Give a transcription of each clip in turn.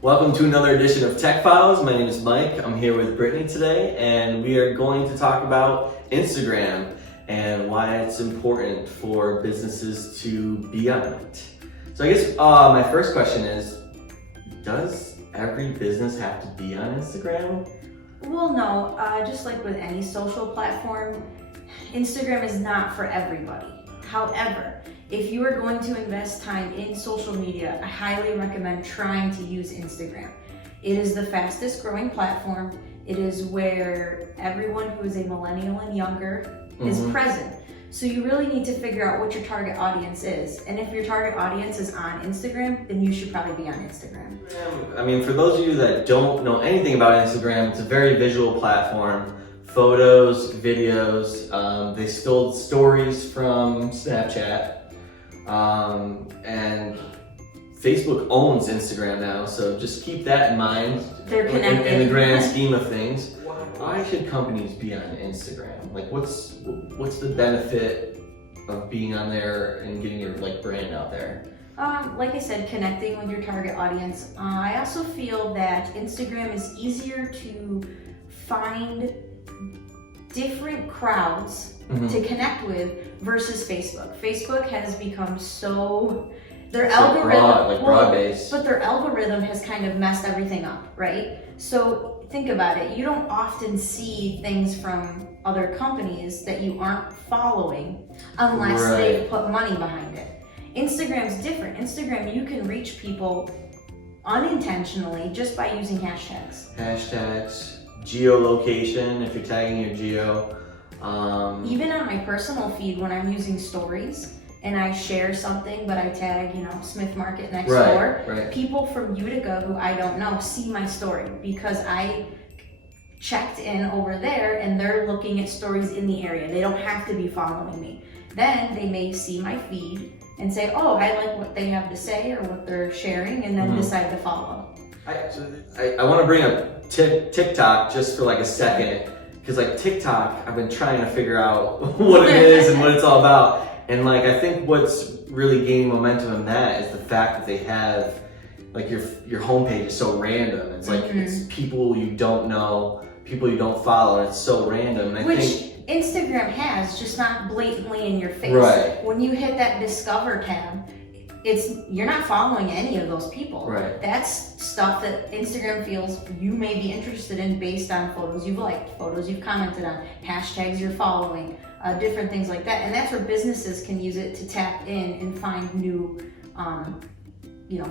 Welcome to another edition of Tech Files. My name is Mike. I'm here with Brittany today, and we are going to talk about Instagram and why it's important for businesses to be on it. So I guess my first question is, does every business have to be on Instagram? Well, no, just like with any social platform, Instagram is not for everybody. However, if you are going to invest time in social media, I highly recommend trying to use Instagram. It is the fastest growing platform. It is where everyone who is a millennial and younger is present. So you really need to figure out what your target audience is. And if your target audience is on Instagram, then you should probably be on Instagram. I mean, for those of you that don't know anything about Instagram, it's a very visual platform. Photos, videos, they stole stories from Snapchat. And Facebook owns Instagram now, so just keep that in mind. They're connected. In the grand scheme of things. Why should companies be on Instagram? Like, what's the benefit of being on there and getting your brand out there? Like I said, connecting with your target audience. I also feel that Instagram is easier to find different crowds to connect with versus Facebook. Facebook has become so algorithm broad-based. But their algorithm has kind of messed everything up, right? So think about it. You don't often see things from other companies that you aren't following unless they've put money behind it. Instagram's different. Instagram, you can reach people unintentionally just by using hashtags. Geolocation, if you're tagging your geo. Even on my personal feed, when I'm using stories and I share something, but I tag, Smith Market next door, people from Utica who I don't know see my story because I checked in over there and they're looking at stories in the area. They don't have to be following me. Then they may see my feed and say, oh, I like what they have to say or what they're sharing, and then decide to follow. I want to bring up TikTok just for a second, because TikTok, I've been trying to figure out what it is and what it's all about. And I think what's really gaining momentum in that is the fact that they have your homepage is so random. It's it's people you don't know, people you don't follow, and it's so random. And I think Instagram has, just not blatantly in your face. Right. When you hit that Discover tab, you're not following any of those people. Right. That's stuff that Instagram feels you may be interested in based on photos you've liked, photos you've commented on, hashtags you're following, different things like that. And that's where businesses can use it to tap in and find new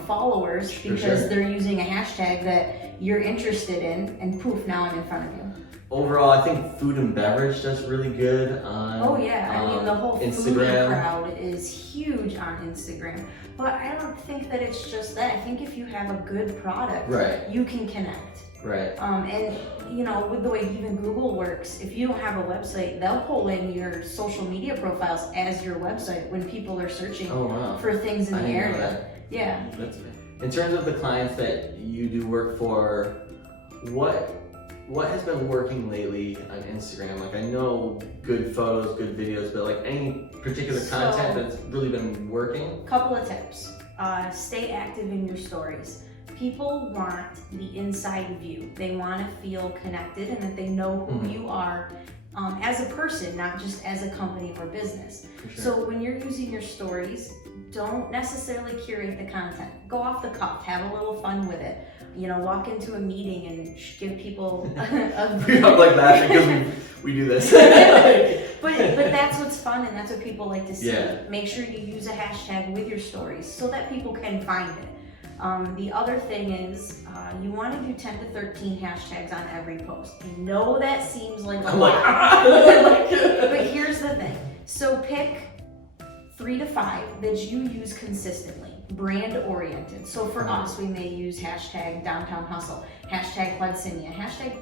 followers because they're using a hashtag that you're interested in, and poof, now I'm in front of you. Overall, I think food and beverage does really good on the whole Instagram. Foodie crowd is huge on Instagram. But I don't think that it's just that. I think if you have a good product, you can connect. Right. And with the way even Google works, if you don't have a website, they'll pull in your social media profiles as your website when people are searching for things in the area. Yeah. In terms of the clients that you do work for, what has been working lately on Instagram? I know good photos, good videos, but any particular content that's really been working? Couple of tips. Stay active in your stories. People want the inside view. They want to feel connected and that they know who you are as a person, not just as a company or business. So when you're using your stories, don't necessarily curate the content. Go off the cuff, have a little fun with it. Walk into a meeting and give people a We're not laughing because we do this. but that's what's fun, and that's what people like to see. Yeah. Make sure you use a hashtag with your stories so that people can find it. The other thing is you want to do 10 to 13 hashtags on every post. I know that seems like a lot, but here's the thing. So pick 3 to 5 that you use consistently, brand oriented. So for us, we may use hashtag downtown hustle, hashtag Quadsimia, hashtag,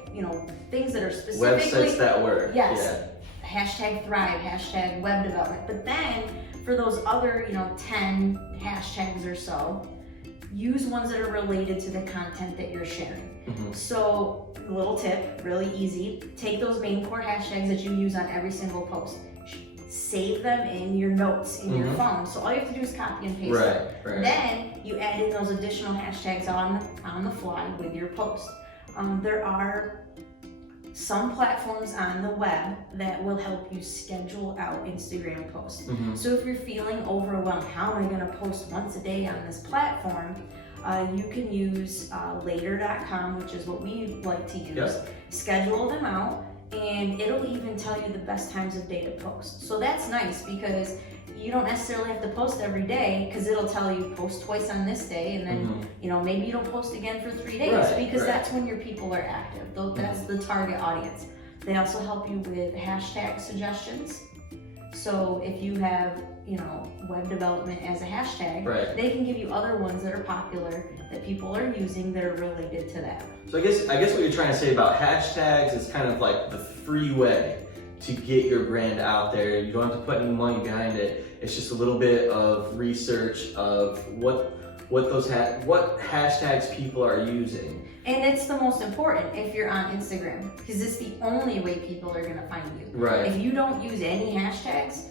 things that are specifically websites that work. Yes. Yeah. Hashtag thrive, hashtag web development. But then for those other, 10 hashtags or so, use ones that are related to the content that you're sharing. So, little tip, really easy, take those main core hashtags that you use on every single post, save them in your notes in your phone. So all you have to do is copy and paste them. Right. Then you add in those additional hashtags on the fly with your post. There are some platforms on the web that will help you schedule out Instagram posts. So if you're feeling overwhelmed, how am I going to post once a day on this platform? You can use later.com, which is what we like to use. Schedule them out, and it'll even tell you the best times of day to post. So that's nice because you don't necessarily have to post every day, because it'll tell you post twice on this day, and then maybe you don't post again for 3 days because that's when your people are active. That's the target audience. They also help you with hashtag suggestions. So if you have web development as a hashtag, they can give you other ones that are popular that people are using that are related to that. So I guess what you're trying to say about hashtags is kind of like the free way to get your brand out there. You don't have to put any money behind it. It's just a little bit of research of what hashtags people are using. And it's the most important if you're on Instagram, because it's the only way people are going to find you. If you don't use any hashtags,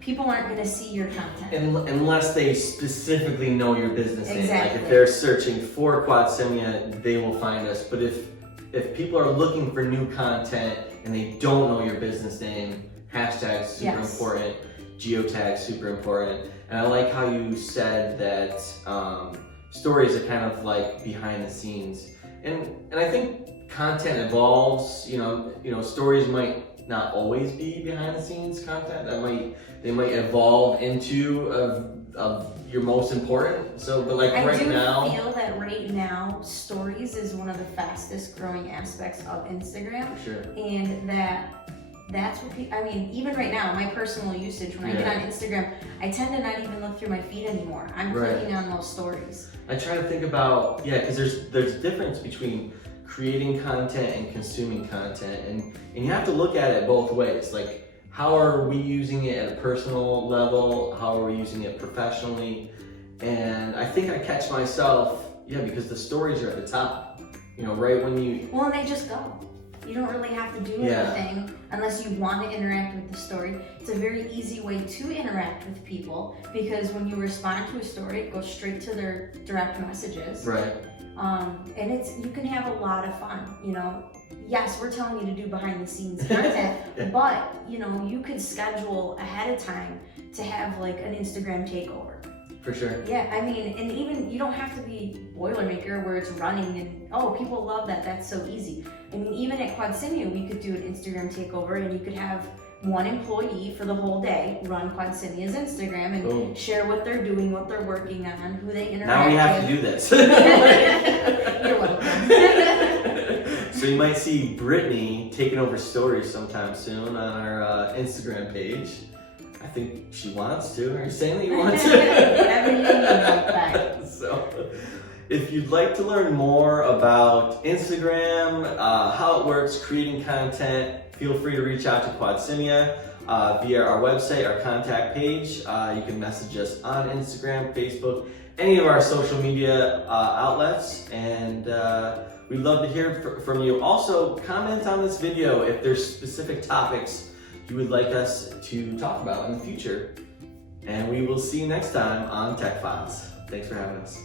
people aren't going to see your content. Unless they specifically know your business name. Like if they're searching for Quadsimia, they will find us. But if people are looking for new content and they don't know your business name, hashtags super important, geotags super important. And I like how you said that stories are kind of like behind the scenes. And I think content evolves. Stories might not always be behind the scenes content. They might evolve into of your most important. So, but like right now, I feel that right now, stories is one of the fastest growing aspects of Instagram. For sure. And that's what even right now, my personal usage, when I get on Instagram, I tend to not even look through my feed anymore. I'm clicking on those stories. I try to think about, because there's a difference between creating content and consuming content, and you have to look at it both ways. Like, how are we using it at a personal level? How are we using it professionally? And I think I catch myself, because the stories are at the top. Right when you... Well, and they just go. You don't really have to do anything unless you want to interact with the story. It's a very easy way to interact with people, because when you respond to a story, it goes straight to their direct messages. And you can have a lot of fun. Yes, we're telling you to do behind the scenes content, but you could schedule ahead of time to have like an Instagram takeover. For sure. Yeah, and even you don't have to be Boilermaker where it's running and people love that. That's so easy. Even at Quadsimia, we could do an Instagram takeover, and you could have one employee for the whole day run Quadsimia's Instagram and share what they're doing, what they're working on, who they interact with. Now we have to do this. You're welcome. So you might see Brittany taking over stories sometime soon on our Instagram page. I think she wants to. Are you saying that you want to? Whatever you need like that. So, if you'd like to learn more about Instagram, how it works, creating content, feel free to reach out to Quadsimia via our website, our contact page. You can message us on Instagram, Facebook, any of our social media outlets, and we'd love to hear from you. Also, comment on this video if there's specific topics you would like us to talk about in the future. And we will see you next time on Tech Files. Thanks for having us.